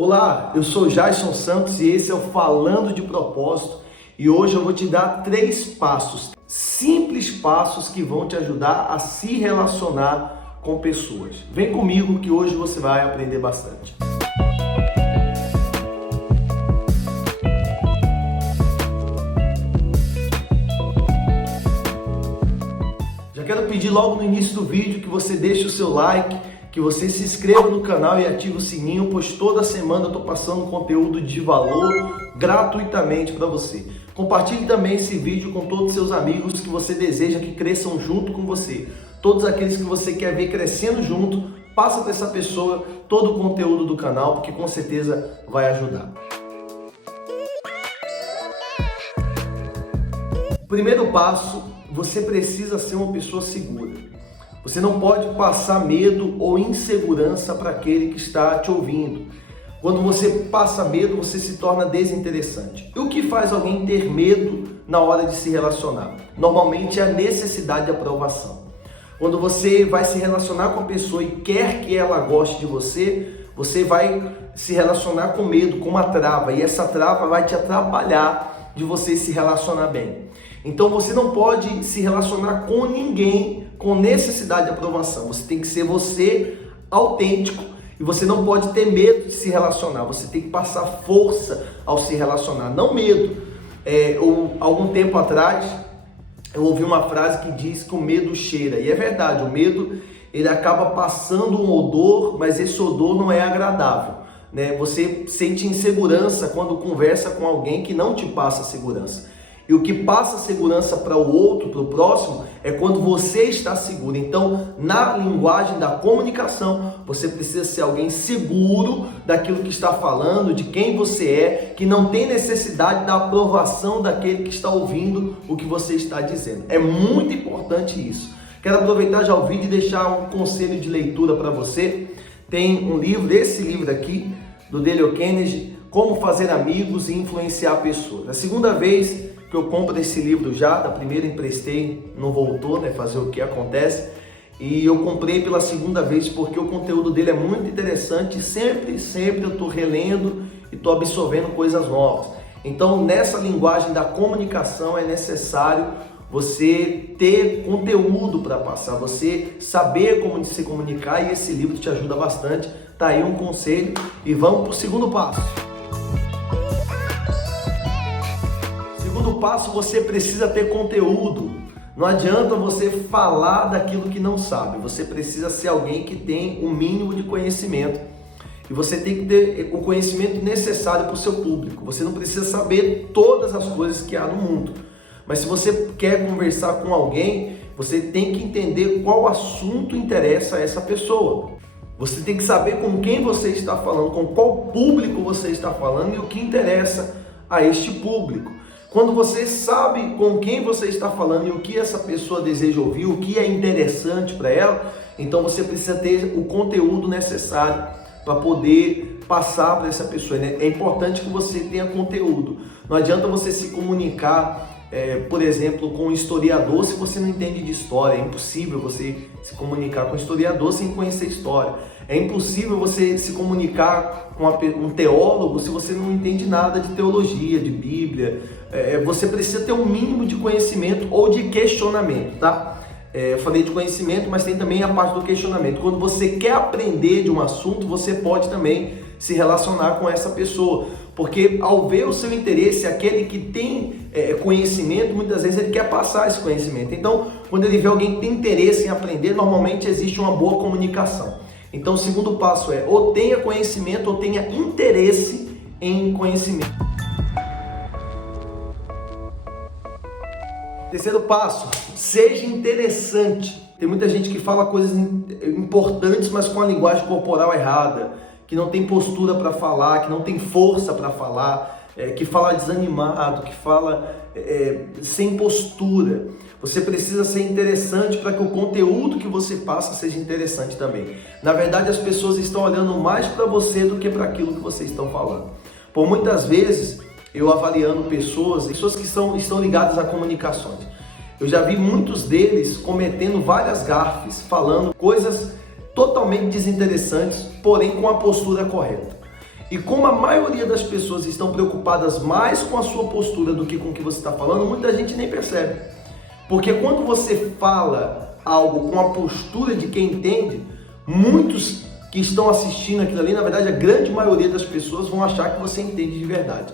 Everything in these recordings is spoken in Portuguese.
Olá, eu sou Jason Santos e esse é o Falando de Propósito e hoje eu vou te dar 3 passos, simples passos que vão te ajudar a se relacionar com pessoas. Vem comigo que hoje você vai aprender bastante. Já quero pedir logo no início do vídeo que você deixe o seu like, que você se inscreva no canal e ative o sininho, pois toda semana eu estou passando conteúdo de valor gratuitamente para você. Compartilhe também esse vídeo com todos os seus amigos que você deseja que cresçam junto com você. Todos aqueles que você quer ver crescendo junto, passa para essa pessoa todo o conteúdo do canal, porque com certeza vai ajudar. Primeiro passo, você precisa ser uma pessoa segura. Você não pode passar medo ou insegurança para aquele que está te ouvindo. Quando você passa medo, você se torna desinteressante. E o que faz alguém ter medo na hora de se relacionar? Normalmente é a necessidade de aprovação. Quando você vai se relacionar com a pessoa e quer que ela goste de você, você vai se relacionar com medo, com uma trava. E essa trava vai te atrapalhar de você se relacionar bem. Então você não pode se relacionar com ninguém com necessidade de aprovação. Você tem que ser você, autêntico, e você não pode ter medo de se relacionar. Você tem que passar força ao se relacionar, não medo. Algum tempo atrás eu ouvi uma frase que diz que o medo cheira, e é verdade, o medo ele acaba passando um odor, mas esse odor não é agradável, né? Você sente insegurança quando conversa com alguém que não te passa segurança. E o que passa segurança para o outro, para o próximo, é quando você está seguro. Então, na linguagem da comunicação, você precisa ser alguém seguro daquilo que está falando, de quem você é, que não tem necessidade da aprovação daquele que está ouvindo o que você está dizendo. É muito importante isso. Quero aproveitar já o vídeo e deixar um conselho de leitura para você. Tem um livro, esse livro aqui, do Dale Carnegie, Como Fazer Amigos e Influenciar Pessoas. A segunda vez que eu compro esse livro já, da primeira emprestei, não voltou, né, fazer o que acontece, e eu comprei pela segunda vez porque o conteúdo dele é muito interessante, sempre eu estou relendo e estou absorvendo coisas novas. Então nessa linguagem da comunicação é necessário você ter conteúdo para passar, você saber como se comunicar, e esse livro te ajuda bastante. Tá aí um conselho e vamos para o segundo passo. Segundo passo, você precisa ter conteúdo. Não adianta você falar daquilo que não sabe. Você precisa ser alguém que tem um mínimo de conhecimento. E você tem que ter o conhecimento necessário para o seu público. Você não precisa saber todas as coisas que há no mundo. Mas se você quer conversar com alguém, você tem que entender qual assunto interessa a essa pessoa. Você tem que saber com quem você está falando, com qual público você está falando e o que interessa a este público. Quando você sabe com quem você está falando e o que essa pessoa deseja ouvir, o que é interessante para ela, então você precisa ter o conteúdo necessário para poder passar para essa pessoa. É importante que você tenha conteúdo. Não adianta você se comunicar, por exemplo, com um historiador se você não entende de história. É impossível você se comunicar com um historiador sem conhecer história. É impossível você se comunicar com um teólogo se você não entende nada de teologia, de Bíblia. Você precisa ter um mínimo de conhecimento ou de questionamento, tá? Eu falei de conhecimento, mas tem também a parte do questionamento. Quando você quer aprender de um assunto, você pode também se relacionar com essa pessoa. Porque ao ver o seu interesse, aquele que tem conhecimento, muitas vezes ele quer passar esse conhecimento. Então, quando ele vê alguém que tem interesse em aprender, normalmente existe uma boa comunicação. Então, o segundo passo é ou tenha conhecimento ou tenha interesse em conhecimento. Terceiro passo, seja interessante. Tem muita gente que fala coisas importantes, mas com a linguagem corporal errada, que não tem postura para falar, que não tem força para falar, que fala desanimado, que fala sem postura. Você precisa ser interessante para que o conteúdo que você passa seja interessante também. Na verdade, as pessoas estão olhando mais para você do que para aquilo que vocês estão falando. Por muitas vezes, eu avaliando pessoas que estão ligadas a comunicações, eu já vi muitos deles cometendo várias gafes, falando coisas totalmente desinteressantes, porém com a postura correta. E como a maioria das pessoas estão preocupadas mais com a sua postura do que com o que você está falando, muita gente nem percebe. Porque quando você fala algo com a postura de quem entende, muitos que estão assistindo aquilo ali, na verdade a grande maioria das pessoas vão achar que você entende de verdade.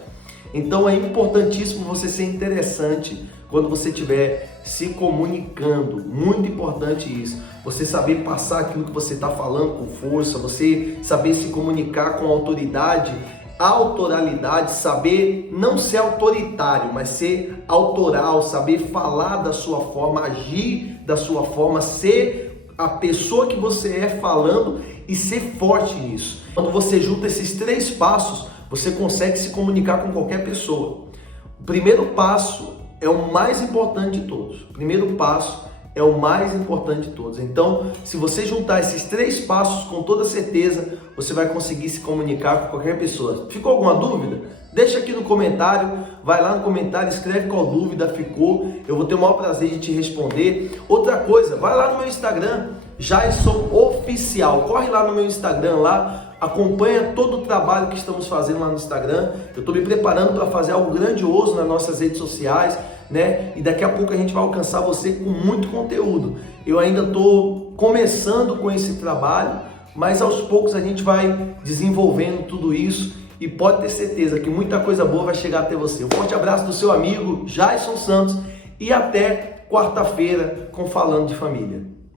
Então é importantíssimo você ser interessante quando você estiver se comunicando, muito importante isso. Você saber passar aquilo que você está falando com força, você saber se comunicar com autoridade, autoralidade, saber não ser autoritário, mas ser autoral, saber falar da sua forma, agir da sua forma, ser a pessoa que você é falando e ser forte nisso. Quando você junta esses 3 passos, você consegue se comunicar com qualquer pessoa. O primeiro passo é o mais importante de todos. O primeiro passo é o mais importante de todos. Então, se você juntar esses 3 passos, com toda certeza, você vai conseguir se comunicar com qualquer pessoa. Ficou alguma dúvida? Deixa aqui no comentário, vai lá no comentário, escreve qual dúvida ficou. Eu vou ter o maior prazer de te responder. Outra coisa, vai lá no meu Instagram, Jaison Oficial. Corre lá no meu Instagram, lá, acompanha todo o trabalho que estamos fazendo lá no Instagram. Eu estou me preparando para fazer algo grandioso nas nossas redes sociais, né? E daqui a pouco a gente vai alcançar você com muito conteúdo. Eu ainda estou começando com esse trabalho, mas aos poucos a gente vai desenvolvendo tudo isso e pode ter certeza que muita coisa boa vai chegar até você. Um forte abraço do seu amigo Jaison Santos e até quarta-feira com Falando de Família.